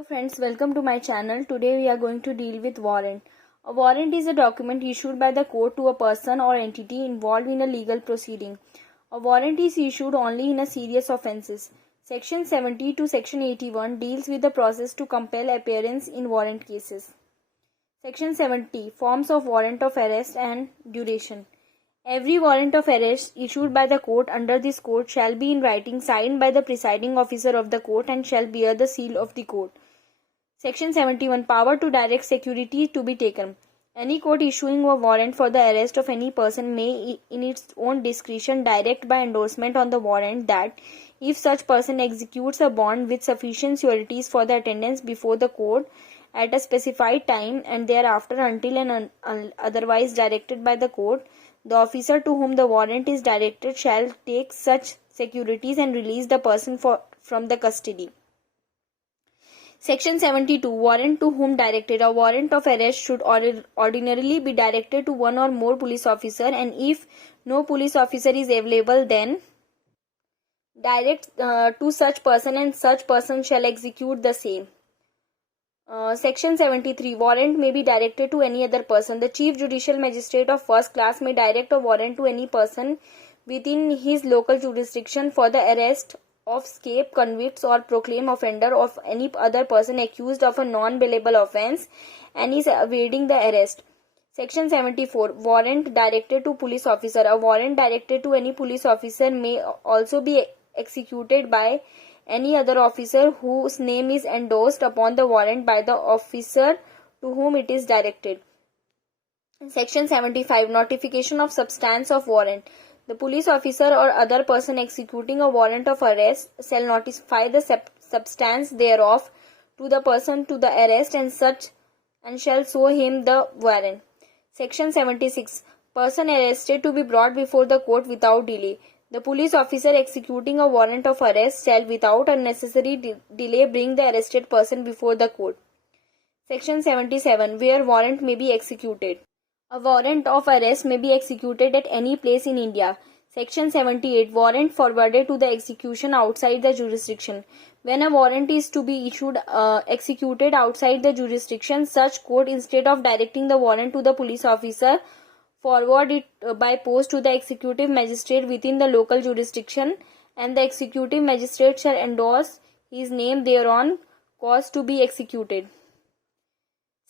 Hello friends, welcome to my channel. Today we are going to deal with warrant. A warrant is a document issued by the court to a person or entity involved in a legal proceeding. A warrant is issued only in a serious offences. Section 70 to Section 81 deals with the process to compel appearance in warrant cases. Section 70 Forms of warrant of arrest and duration. Every warrant of arrest issued by the court under this code shall be in writing, signed by the presiding officer of the court, and shall bear the seal of the court. Section 71 Power to direct security to be taken. Any court issuing a warrant for the arrest of any person may, in its own discretion, direct by endorsement on the warrant that, if such person executes a bond with sufficient sureties for the attendance before the court at a specified time and thereafter until and otherwise directed by the court, the officer to whom the warrant is directed shall take such securities and release the person from the custody. Section 72 Warrant to whom directed. A warrant of arrest should ordinarily be directed to one or more police officer, and if no police officer is available, then direct to such person, and such person shall execute the same. Section 73 Warrant may be directed to any other person. The Chief Judicial Magistrate of first class may direct a warrant to any person within his local jurisdiction for the arrest of escape convicts or proclaim offender of any other person accused of a non-bailable offence and is awaiting the arrest. Section 74 Warrant directed to police officer. A warrant directed to any police officer may also be executed by any other officer whose name is endorsed upon the warrant by the officer to whom it is directed. Section 75 Notification of substance of warrant. The police officer or other person executing a warrant of arrest shall notify the substance thereof to the person to the arrest and shall show him the warrant. Section 76 Person arrested to be brought before the court without delay. The police officer executing a warrant of arrest shall without unnecessary delay bring the arrested person before the court. Section 77 Where warrant may be executed. A warrant of arrest may be executed at any place in India. Section 78 Warrant forwarded to the execution outside the jurisdiction. When a warrant is to be executed outside the jurisdiction, such court, instead of directing the warrant to the police officer, forward it by post to the executive magistrate within the local jurisdiction, and the executive magistrate shall endorse his name thereon, cause to be executed.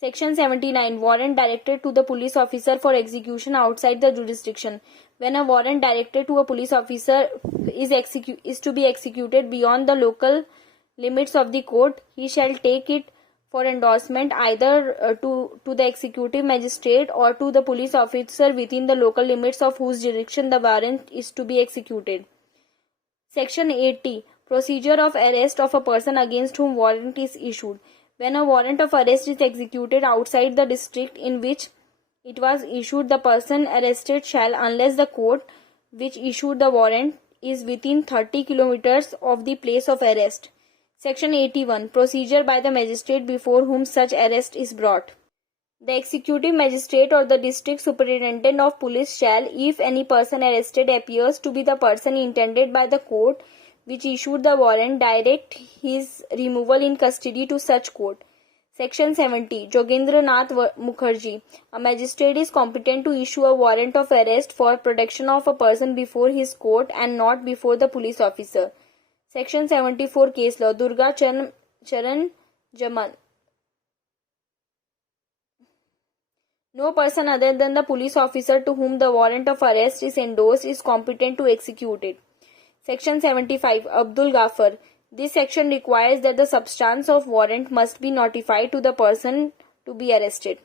Section 79 Warrant directed to the police officer for execution outside the jurisdiction. When a warrant directed to a police officer is to be executed beyond the local limits of the court, he shall take it for endorsement either to the executive magistrate or to the police officer within the local limits of whose jurisdiction the warrant is to be executed. Section 80 Procedure of arrest of a person against whom warrant is issued. When a warrant of arrest is executed outside the district in which it was issued, the person arrested shall, unless the court which issued the warrant is within 30 kilometers of the place of arrest. Section 81 Procedure by the magistrate before whom such arrest is brought. The executive magistrate or the district superintendent of police shall, if any person arrested appears to be the person intended by the court which issued the warrant, direct his removal in custody to such court. Section 70 Jogendra Nath Mukherjee. A magistrate is competent to issue a warrant of arrest for protection of a person before his court and not before the police officer. Section 74 Case Law. Durga Charan Jaman. No person other than the police officer to whom the warrant of arrest is endorsed is competent to execute it. Section 75 Abdul Ghaffar. This section requires that the substance of warrant must be notified to the person to be arrested.